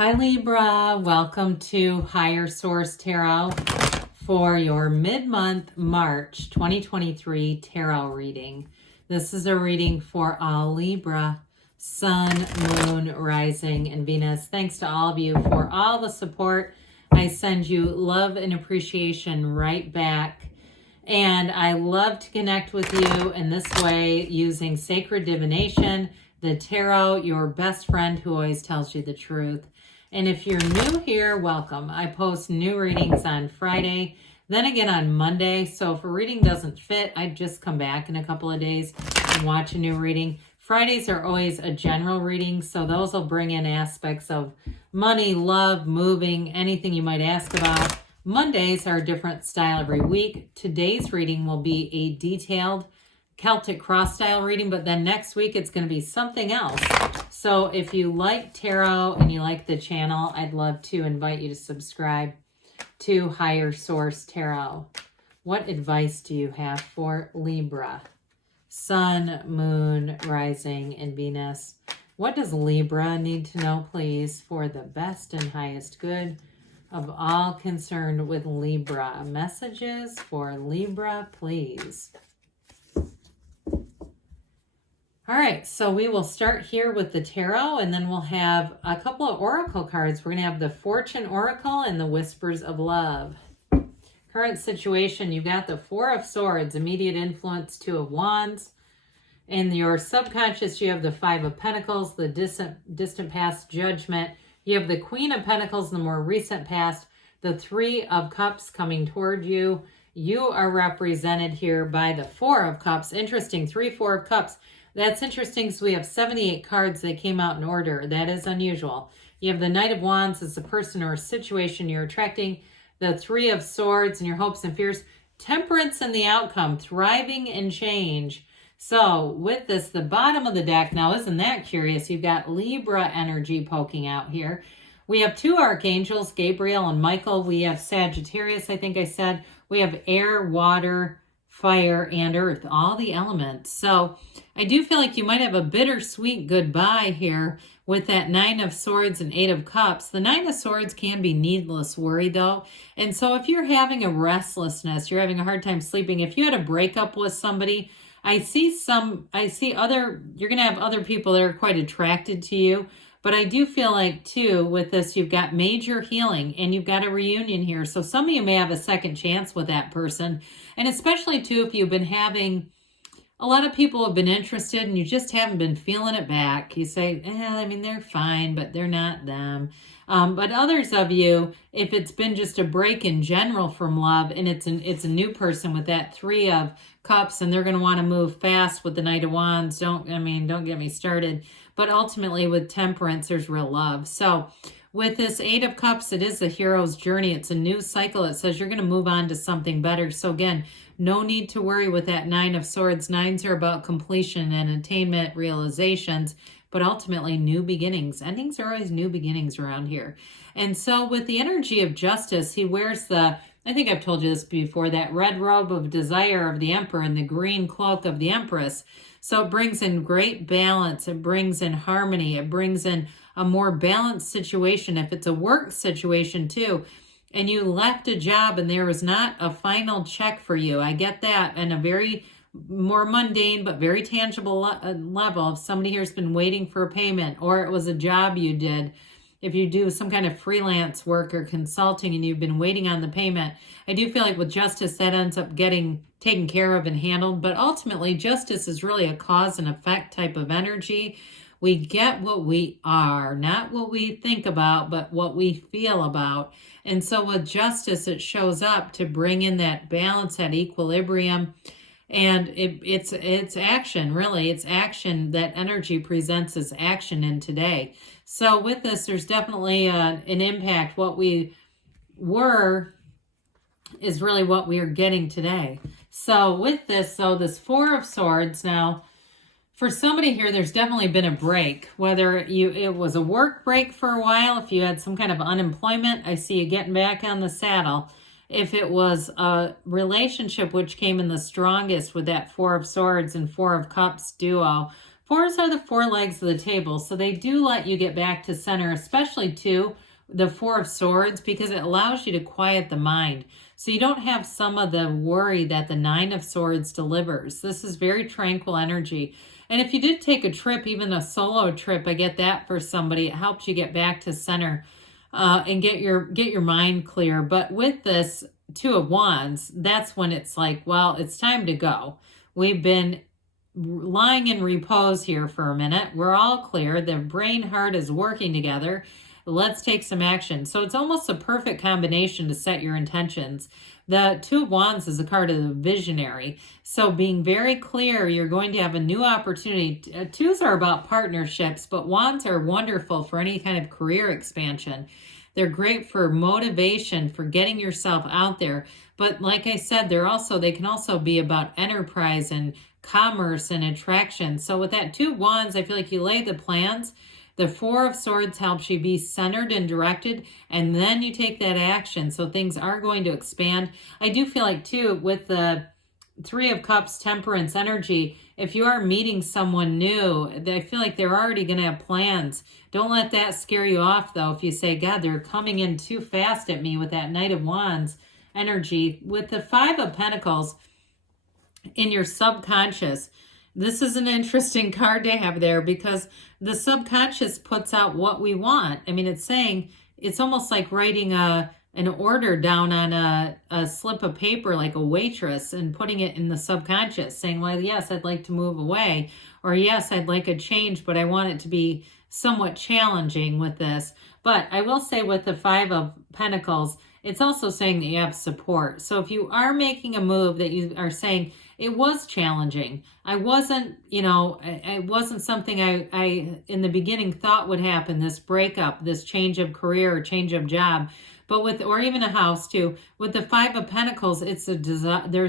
Hi Libra, welcome to Higher Source Tarot for your mid-month March 2023 tarot reading. This is a reading for all Libra, Sun, Moon, Rising, and Venus. Thanks to all of you for all the support. I send you love and appreciation right back. And I love to connect with you in this way using sacred divination, the tarot, your best friend who always tells you the truth. And if you're new here, welcome. I post new readings on Friday, then again on Monday. So if a reading doesn't fit, I just come back in a couple of days and watch a new reading. Fridays are always a general reading, so those will bring in aspects of money, love, moving, anything you might ask about. Mondays are a different style every week. Today's reading will be a detailed Celtic cross style reading, but then next week it's going to be something else. So if you like tarot and you like the channel, I'd love to invite you to subscribe to Higher Source Tarot. What advice do you have for Libra? Sun, Moon, Rising, and Venus. What does Libra need to know, please, for the best and highest good of all concerned with Libra? Messages for Libra, please. All right, so we will start here with the tarot, and then we'll have a couple of oracle cards. We're going to have the Fortune Oracle and the Whispers of Love. Current situation, you got the Four of Swords, immediate influence, Two of Wands. In your subconscious, you have the Five of Pentacles, the distant past, Judgment. You have the Queen of Pentacles in the more recent past, the Three of Cups coming toward you. You are represented here by the Four of Cups. Interesting, 3, 4 of Cups. That's interesting because we have 78 cards that came out in order. That is unusual. You have the Knight of Wands as a person or a situation you're attracting, the Three of Swords and your hopes and fears, Temperance and the outcome, thriving and change. So with this, the bottom of the deck, now isn't that curious? You've got Libra energy poking out here. We have two archangels, Gabriel and Michael. We have Sagittarius, I think I said. We have air, water, fire, and earth, all the elements. So I do feel like you might have a bittersweet goodbye here with that Nine of Swords and Eight of Cups. The Nine of Swords can be needless worry, though. And so if you're having a restlessness, you're having a hard time sleeping, if you had a breakup with somebody, you're going to have other people that are quite attracted to you. But I do feel like, too, with this, you've got major healing and you've got a reunion here. So some of you may have a second chance with that person. And especially, too, if you've been having, a lot of people have been interested and you just haven't been feeling it back. You say, they're fine, but they're not them. But others of you, if it's been just a break in general from love and it's a new person with that Three of Cups and they're going to want to move fast with the Knight of Wands, don't get me started. But ultimately with Temperance, there's real love. So with this Eight of Cups, it is the hero's journey. It's a new cycle. It says you're going to move on to something better. So again, no need to worry with that Nine of Swords. Nines are about completion and attainment, realizations, but ultimately new beginnings. Endings are always new beginnings around here. And so with the energy of Justice, he wears I think I've told you this before, that red robe of desire of the Emperor and the green cloak of the Empress. So it brings in great balance. It brings in harmony. It brings in a more balanced situation. If it's a work situation too, and you left a job and there was not a final check for you, I get that, and a very more mundane but very tangible level. If somebody here has been waiting for a payment, or it was a job you did, if you do some kind of freelance work or consulting and you've been waiting on the payment, I do feel like with Justice that ends up getting taken care of and handled. But ultimately, Justice is really a cause and effect type of energy. We get what we are, not what we think about, but what we feel about. And so with Justice, it shows up to bring in that balance, that equilibrium. And it's action, really. It's action. That energy presents as action in today. So with this, there's definitely an impact. What we were is really what we are getting today. So with this, this Four of Swords, now, for somebody here, there's definitely been a break. Whether it was a work break for a while, if you had some kind of unemployment, I see you getting back on the saddle. If it was a relationship which came in the strongest with that Four of Swords and Four of Cups duo, Fours are the four legs of the table, so they do let you get back to center, especially too the Four of Swords, because it allows you to quiet the mind. So you don't have some of the worry that the Nine of Swords delivers. This is very tranquil energy. And if you did take a trip, even a solo trip, I get that for somebody, it helps you get back to center and get your mind clear. But with this Two of Wands, that's when it's like, well, it's time to go. We've been lying in repose here for a minute. We're all clear. The brain heart is working together. Let's take some action. So it's almost a perfect combination to set your intentions. The Two of Wands is a card of the visionary. So being very clear, you're going to have a new opportunity. Twos are about partnerships, but Wands are wonderful for any kind of career expansion. They're great for motivation, for getting yourself out there. But like I said, they can also be about enterprise and commerce and attraction. So with that Two of Wands, I feel like you lay the plans. The Four of Swords helps you be centered and directed, and then you take that action. So things are going to expand. I do feel like, too, with the Three of Cups, temperance energy, if you are meeting someone new, I feel like they're already going to have plans. Don't let that scare you off, though. If you say, God, they're coming in too fast at me with that Knight of Wands energy. With the Five of Pentacles in your subconscious, this is an interesting card to have there because the subconscious puts out what we want. I mean, it's saying, it's almost like writing an order down on a slip of paper like a waitress and putting it in the subconscious, saying, well, yes, I'd like to move away, or yes, I'd like a change, but I want it to be somewhat challenging with this. But I will say with the Five of Pentacles, it's also saying that you have support. So if you are making a move that you are saying, it was challenging. I wasn't, it wasn't something I in the beginning thought would happen, this breakup, this change of career or change of job. But or even a house too, with the Five of Pentacles, there's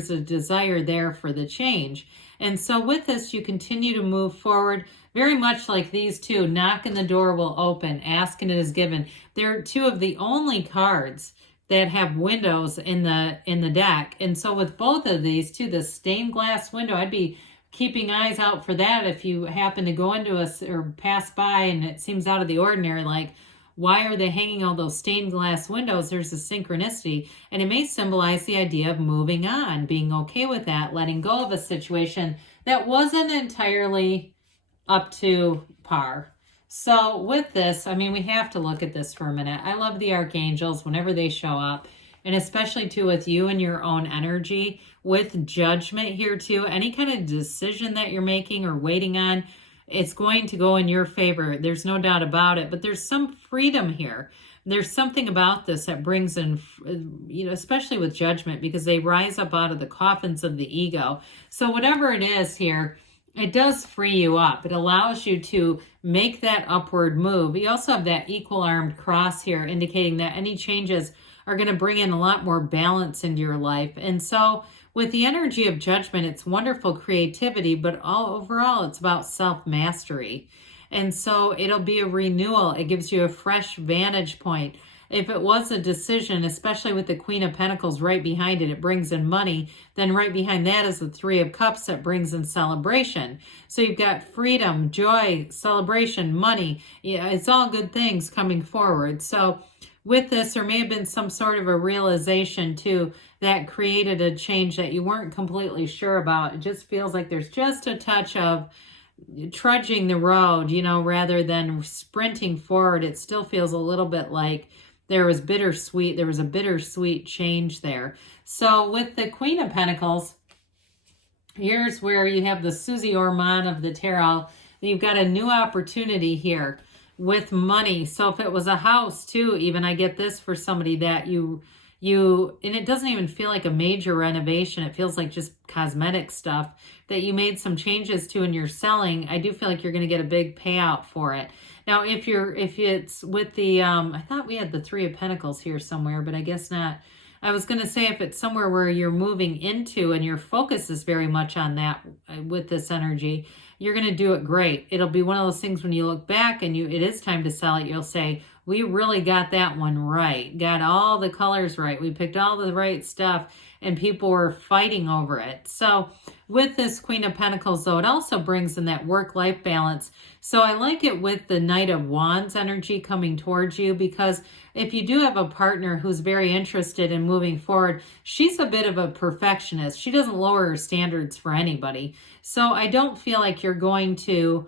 a desire there for the change. And so with this, you continue to move forward, very much like these two. Knock and the door will open, ask and it is given. They're two of the only cards that have windows in the deck. And so with both of these too, the stained glass window, I'd be keeping eyes out for that if you happen to go into or pass by and it seems out of the ordinary, like, why are they hanging all those stained glass windows? There's a synchronicity, and it may symbolize the idea of moving on, being okay with that, letting go of a situation that wasn't entirely up to par. So with this, I mean, we have to look at this for a minute. I love the archangels whenever they show up, and especially too with you and your own energy, with judgment here too. Any kind of decision that you're making or waiting on, it's going to go in your favor. There's no doubt about it, but there's some freedom here. There's something about this that brings in, especially with judgment, because they rise up out of the coffins of the ego. So whatever it is here, it does free you up. It allows you to make that upward move. You also have that equal armed cross here, indicating that any changes are going to bring in a lot more balance into your life. And so with the energy of judgment, it's wonderful creativity, but overall, it's about self-mastery. And so it'll be a renewal. It gives you a fresh vantage point. If it was a decision, especially with the Queen of Pentacles right behind it, it brings in money. Then right behind that is the Three of Cups that brings in celebration. So you've got freedom, joy, celebration, money. Yeah, it's all good things coming forward. So with this, there may have been some sort of a realization too that created a change that you weren't completely sure about. It just feels like there's just a touch of trudging the road, rather than sprinting forward. It still feels a little bit like there was a bittersweet change there. So with the Queen of Pentacles, here's where you have the Susie Orman of the tarot. You've got a new opportunity here with money. So if it was a house too, even I get this for somebody that you, and it doesn't even feel like a major renovation. It feels like just cosmetic stuff that you made some changes to and you're selling. I do feel like you're going to get a big payout for it. Now, if it's with the, I thought we had the Three of Pentacles here somewhere, but I guess not. I was going to say if it's somewhere where you're moving into and your focus is very much on that with this energy, you're going to do it great. It'll be one of those things when you look back and it is time to sell it, you'll say, we really got that one right. Got all the colors right. We picked all the right stuff and people were fighting over it. So with this Queen of Pentacles, though, it also brings in that work-life balance. So I like it with the Knight of Wands energy coming towards you, because if you do have a partner who's very interested in moving forward, she's a bit of a perfectionist. She doesn't lower her standards for anybody. So I don't feel like you're going to,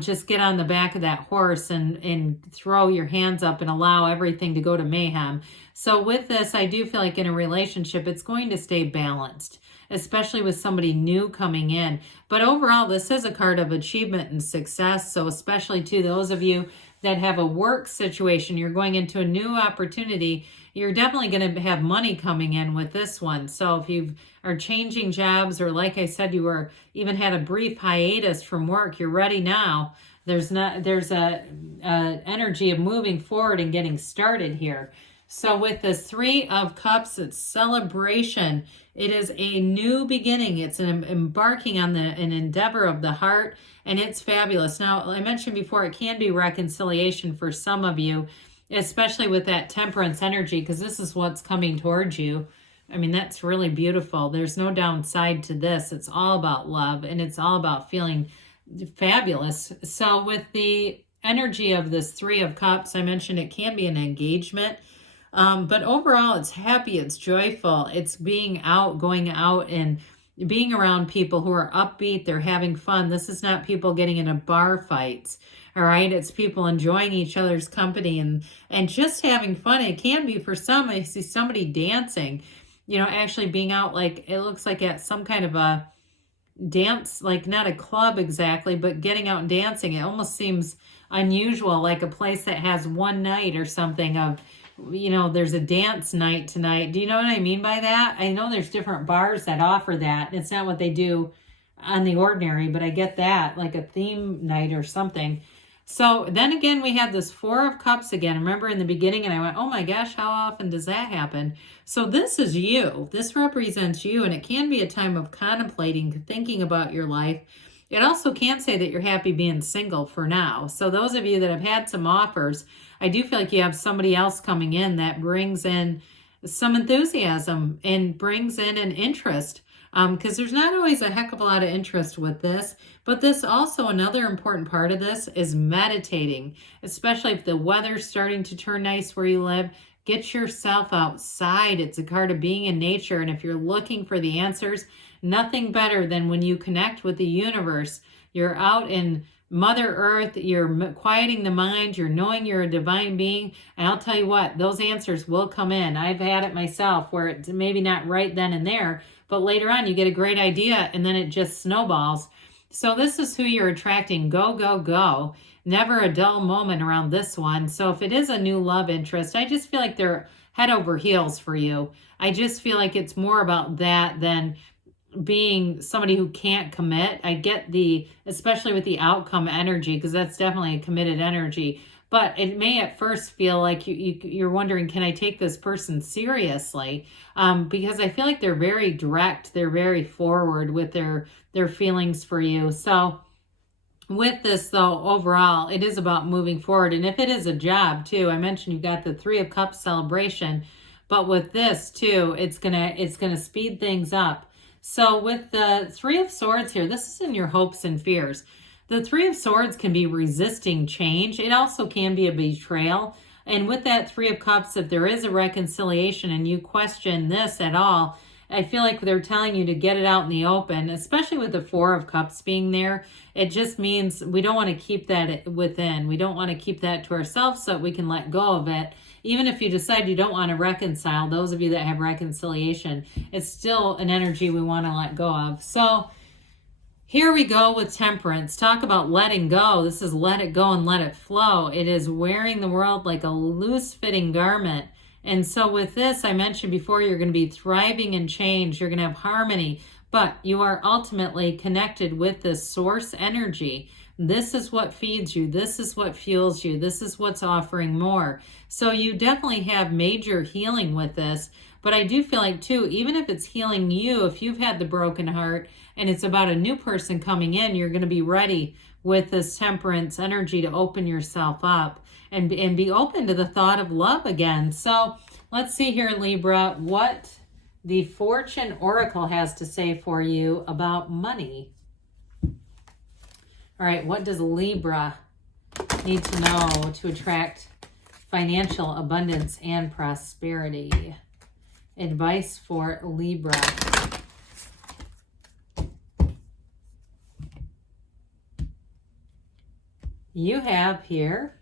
just get on the back of that horse and throw your hands up and allow everything to go to mayhem. So with this, I do feel like in a relationship, it's going to stay balanced, especially with somebody new coming in. But overall, this is a card of achievement and success. So especially to those of you that have a work situation, you're going into a new opportunity, you're definitely going to have money coming in with this one. So if you are changing jobs, or like I said, you were even had a brief hiatus from work, you're ready now. There's a energy of moving forward and getting started here. So with this Three of Cups, it's celebration. It is a new beginning. It's an embarking on an endeavor of the heart, and it's fabulous. Now, I mentioned before, it can be reconciliation for some of you, especially with that Temperance energy, because this is what's coming towards you. I mean, that's really beautiful. There's no downside to this. It's all about love, and it's all about feeling fabulous. So with the energy of this Three of Cups, I mentioned it can be an engagement. But overall, it's happy, it's joyful, it's being out, going out and being around people who are upbeat, they're having fun. This is not people getting into bar fights, all right? It's people enjoying each other's company and just having fun. It can be for some. I see somebody dancing, actually being out, like it looks like at some kind of a dance, like not a club exactly, but getting out and dancing. It almost seems unusual, like a place that has one night or something of, there's a dance night tonight. Do you know what I mean by that? I know there's different bars that offer that. It's not what they do on the ordinary, but I get that, like a theme night or something. So then again, we had this Four of Cups again. Remember in the beginning, and I went, oh my gosh, how often does that happen? So this is you. This represents you, and it can be a time of contemplating, thinking about your life. It also can say that you're happy being single for now. So those of you that have had some offers, I do feel like you have somebody else coming in that brings in some enthusiasm and brings in an interest. Because there's not always a heck of a lot of interest with this. But this also, another important part of this is meditating, especially if the weather's starting to turn nice where you live. Get yourself outside. It's a card of being in nature. And if you're looking for the answers, nothing better than when you connect with the universe. You're out in Mother Earth, you're quieting the mind, you're knowing you're a divine being, and I'll tell you what, those answers will come in. I've had it myself where it's maybe not right then and there, but later on you get a great idea and then it just snowballs. So this is who you're attracting. Go, go, go. Never a dull moment around this one. So if it is a new love interest, I just feel like they're head over heels for you. I just feel like it's more about that than being somebody who can't commit. I get especially with the outcome energy, because that's definitely a committed energy, but it may at first feel like you're wondering, can I take this person seriously? Because I feel like they're very direct, they're very forward with their feelings for you. So with this though, overall, it is about moving forward. And if it is a job too, I mentioned you got the Three of Cups celebration, but with this too, it's gonna speed things up. So with the Three of Swords here, this is in your hopes and fears. The Three of Swords can be resisting change. It also can be a betrayal. And with that Three of Cups, if there is a reconciliation and you question this at all, I feel like they're telling you to get it out in the open, especially with the Four of Cups being there. It just means we don't want to keep that within. We don't want to keep that to ourselves so that we can let go of it. Even if you decide you don't want to reconcile, those of you that have reconciliation, it's still an energy we want to let go of. So here we go with Temperance. Talk about letting go. This is let it go and let it flow. It is wearing the world like a loose-fitting garment. And so with this, I mentioned before, you're going to be thriving in change. You're going to have harmony, but you are ultimately connected with this source energy. This is what feeds you. This is what fuels you. This is what's offering more. So you definitely have major healing with this, But I do feel like too, even if it's healing you, if you've had the broken heart and it's about a new person coming in, you're going to be ready with this temperance energy to open yourself up and be open to the thought of love again. So let's see here, Libra, what the Fortune Oracle has to say for you about money. All right, what does Libra need to know to attract financial abundance and prosperity? Advice for Libra. You have here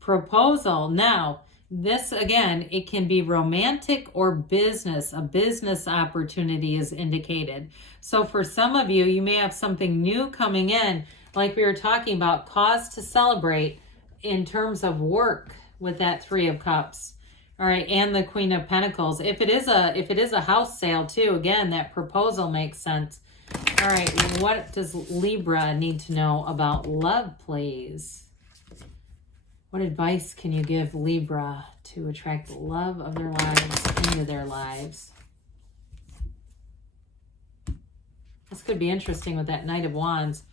proposal. Now, this again, it can be romantic or business. A business opportunity is indicated. So for some of you, you may have something new coming in, like we were talking about, cause to celebrate in terms of work with that Three of Cups. All right, and the Queen of Pentacles. If it is a house sale too, again, that proposal makes sense. All right, what does Libra need to know about love, please? What advice can you give Libra to attract the love of their lives into their lives? This could be interesting with that Knight of Wands.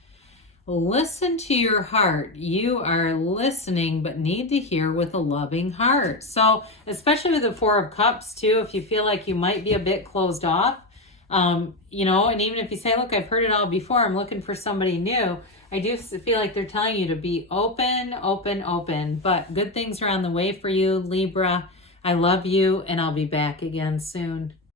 Listen to your heart. You are listening, but need to hear with a loving heart. So, especially with the Four of Cups too, if you feel like you might be a bit closed off, you know, and even if you say, look, I've heard it all before, I'm looking for somebody new. I do feel like they're telling you to be open, open, open. But good things are on the way for you, Libra. I love you, and I'll be back again soon.